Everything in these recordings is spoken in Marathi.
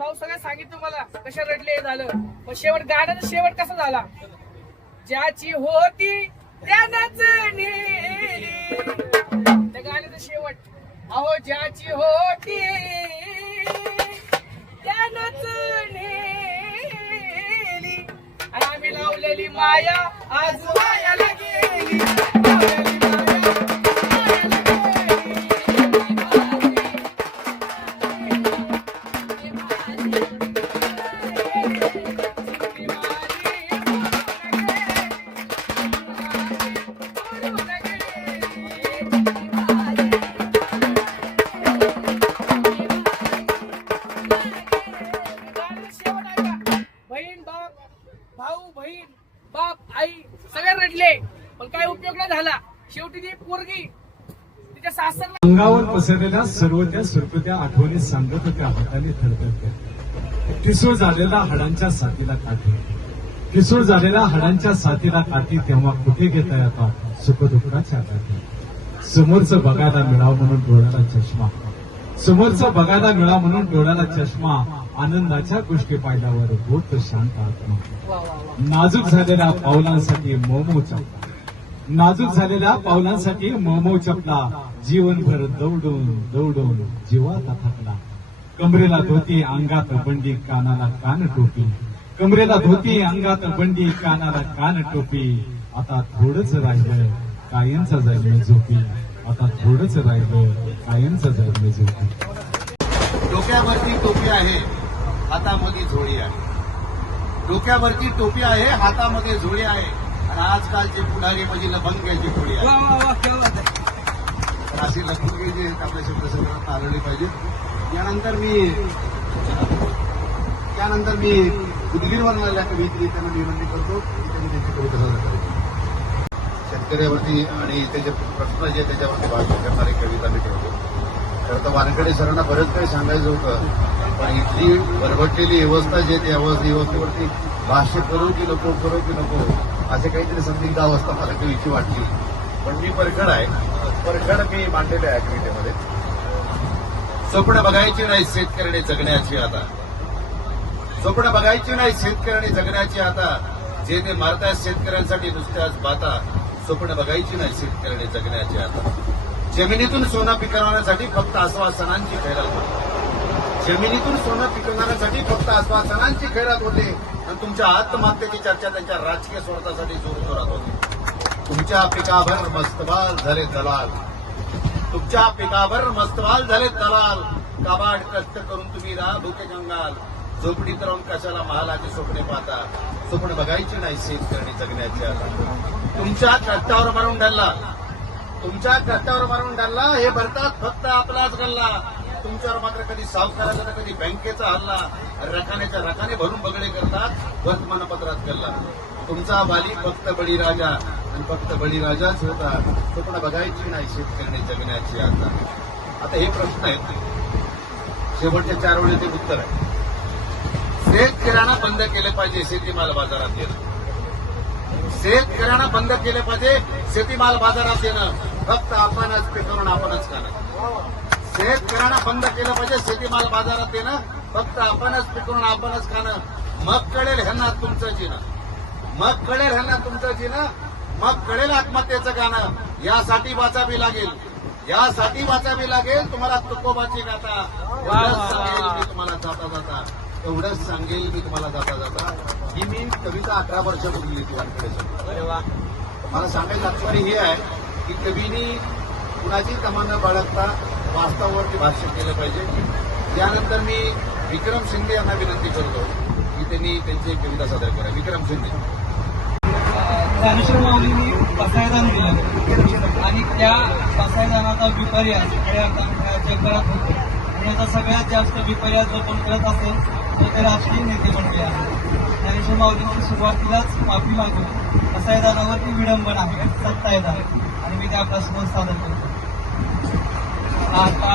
भाऊ सगळं सांगितलं मला कशा रडले झालं, पण शेवट गाण्याचा शेवट कसा झाला? ज्याची होती त्यानंच नेली. त्या गाण्याचा शेवट अहो ज्याची होती त्यानंच नेली, आणि आम्ही लावलेली माया आज वायाला गेली. भाऊ बहीण बाप आई सगळे रडले, पण काय उपयोग नाही झाला. शेवटी ती पोरगी तिच्या सासरला अंगावर पसरलेल्या सर्व त्या सुरकुत्या आठवणी सांगत होत्या हाताने थरथरत्या. ठिसूळ झालेला हाडांच्या साथीला काठी, ठिसूळ झालेल्या हाडांच्या साथीला काठी, तेव्हा कुठे घेता येतात सुखदुःखाच्या काठी. समोरचं बघायला मिळावं म्हणून डोळ्याला चष्मा, समोरचं बघायला मिळावं म्हणून डोळ्याला चष्मा, आनंदाच्या गोष्टी पाहिल्यावर होत शांत आत्मा. नाजूक झालेल्या पावलांसाठी मऊ चपला, नाजूक झालेल्या पावलांसाठी मऊ चपला, जीवनभर दौडून दौडून जीवात थकला. कमरेला धोती अंगात बंडी कानाला कान टोपी, कमरेला धोती अंगात बंडी कानाला कान टोपी. आता थोडंच राहिलं कायमचा जाईल झोपी, आता थोडंच राहिलं कायमचा जाईल झोपी. डोक्यावरती टोपी आहे हातामध्ये झोळी आहे, डोक्यावरती टोपी आहे हातामध्ये झोळी आहे, आणि आजकालचे पुढारी म्हणजे लफंग्याची टोळी आहे. अशी लफंगी जे आपल्या शब्दसंग्रहात आढळली पाहिजे. त्यानंतर मी उदगीरवर आलेल्या कवित्री त्यांना विनंती करतो की त्यांनी त्यांची कविता सादर करायची. शेतकऱ्यावरती आणि त्याचे प्रश्न जे त्याच्यावरती भाषण करणारी कविता मी ठेवतो. खरं तर वानखेडे सरांना बरंच काही सांगायचं होतं, पण इथली बरबटलेली व्यवस्था जे त्या व्यवस्थेवरती भाष्य करू की नको, करू की नको, असे काहीतरी संदिग्ध अवस्था मला कवीची वाटली. पण मी परखड आहे, परखड मी मांडलेले आहे कवितेमध्ये. स्वप्न बघायची नाही शेतकऱ्याने जगण्याची आता, स्वप्न बघायची नाही शेतकऱ्याने जगण्याची आता, जे ते मारतायत शेतकऱ्यांसाठी नुसत्याच बाता. स्वप्न बघायची नाही शेतकऱ्याने जगण्याची आता. जमिनीतून सोनं पिकवण्यासाठी फक्त आश्वासनांची खैरात होती, जमिनीतून सोनं पिकवण्यासाठी फक्त आश्वासनांची खैरात होते, आणि तुमच्या आत्महत्येची चर्चा त्यांच्या राजकीय स्वार्थासाठी जोरजोरात होती. तुमच्या पिकाभर मस्तवाल झाले दलाल, तुमच्या पिकाभर मस्तवाल झाले दलाल, काबाड कष्ट करून तुम्ही राहा भुके जंगाल. झोपडीत राहून कशाला महालाचे स्वप्ने पाहता, स्वप्न बघायची नाही शेतकऱ्यांनी जगण्याची आता. तुमच्या कष्टावर मारून ढालला, तुमच्या कष्टावर मारून ढालला, हे भरतात फक्त आपलाच गल्ला. तुमच्यावर मात्र कधी सावकाराचा तर कधी बँकेचा हल्ला, रकान्याच्या रकाने भरून बगडे करतात वर्तमानपत्रात गल्ला. तुमचा वाली फक्त बळीराजा, आणि फक्त बळीराजाच होता. स्वप्न बघायची नाही शेतकऱ्यांनी जगण्याची आता. आता हे प्रश्न आहेत, शेवटच्या 4 वेळेचे उत्तर आहे. शेतकऱ्यांना बंद केले पाहिजे शेतीमाल बाजारात येणं, शेतकऱ्यांना बंद केले पाहिजे शेतीमाल बाजारात येणं, फक्त आपणच पिकवून आपणच खाणं. शेतकऱ्यांना बंद केलं पाहिजे शेतीमाल बाजारात येणं, फक्त आपणच पिकवून आपणच खाणं. मग कळेल ह्यांना तुमचं जिणं, मग कळेल ह्यांना तुमचं जिणं, मग कळेल आत्महत्येचं गाणं. यासाठी वाचावी लागेल, यासाठी वाचावी लागेल तुम्हाला तुकोबाची गाथा. एवढंच सांगेल मी तुम्हाला जाता जाता, एवढंच सांगेल मी तुम्हाला जाता जाता की मी कविता 11 वर्षापूर्वी लिहिली वानखेडे सर. मला सांगायचं तात्पर्य हे आहे की कवीनी कुणाची तमन्ना बाळगता वास्तवावरती भाष्य केलं पाहिजे. त्यानंतर मी विक्रम शिंदे यांना विनंती करतो की त्यांनी त्यांची एक कविता सादर करा. विक्रम शिंदे. ज्ञानेश्वर माऊलींनी पसायदान दिलं, आणि त्या पसायदानाचा विपर्यास खऱ्या अर्थाने जगभरात होतो, आणि याचा सगळ्यात जास्त विपर्यास जो कोण करत असेल तो ते राजकीय नेते बनले आहेत. ज्ञानेश्वर माऊलींची सुरुवातीलाच माफी मागून पसायदानावरती विडंबन आहे, सत्तायदान, आणि मी त्या प्रश्न सादर करतो. आता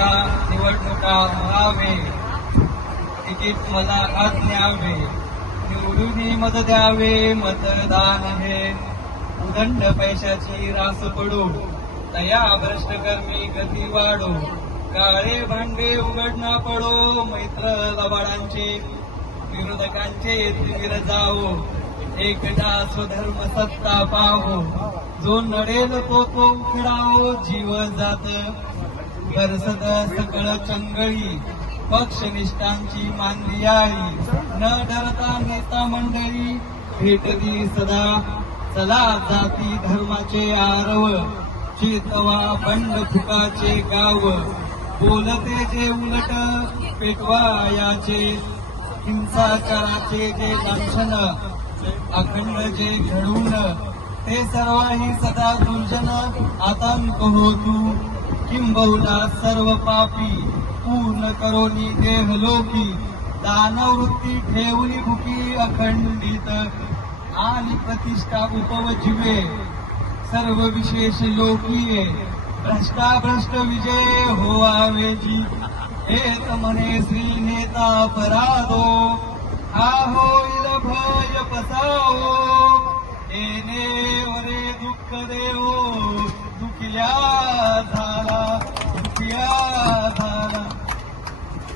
निवडणुका व्हावे, तिकीट मला आत न्यावे, निवडून मत द्यावे, मतदान आहे उदंड पैशाची रास पडो, दया भ्रष्ट कर्मी गती वाढो, काळे भांडे उघडणा पडो, मैत्र लबाडांचे विरोधकांचे तिमिर जावो, एकटा स्वधर्म सत्ता पाहो, जो नडेल तो उखडावो, जीव जात बरसत सकळ चंगळी, पक्षनिष्ठांची मांदियाळी, न डरता नेता मंडळी, भेटती सदा चला जाती धर्माचे आरव, चेतवा बंड फुकाचे गाव, बोलते जे उलट पेटवा याचे, हिंसाचाराचे जे लांछन अखंड जे घडून, ते सर्वही सदा दुर्जन आतंक हो तू, किंबहुना सर्व पापी पूर्ण करोनी देह लोकी, दानवृत्ती ठेवली भुकी अखंडित, आणि प्रतिष्ठा उपवजिवे सर्व विशेष लोकीये, भ्रष्टाभ्रष्ट विजय होवावेजी, हेत म्हणे श्री नेता परादो, हा होईल भय पसावो, येणे वरे दुःख देवो, दुखल्या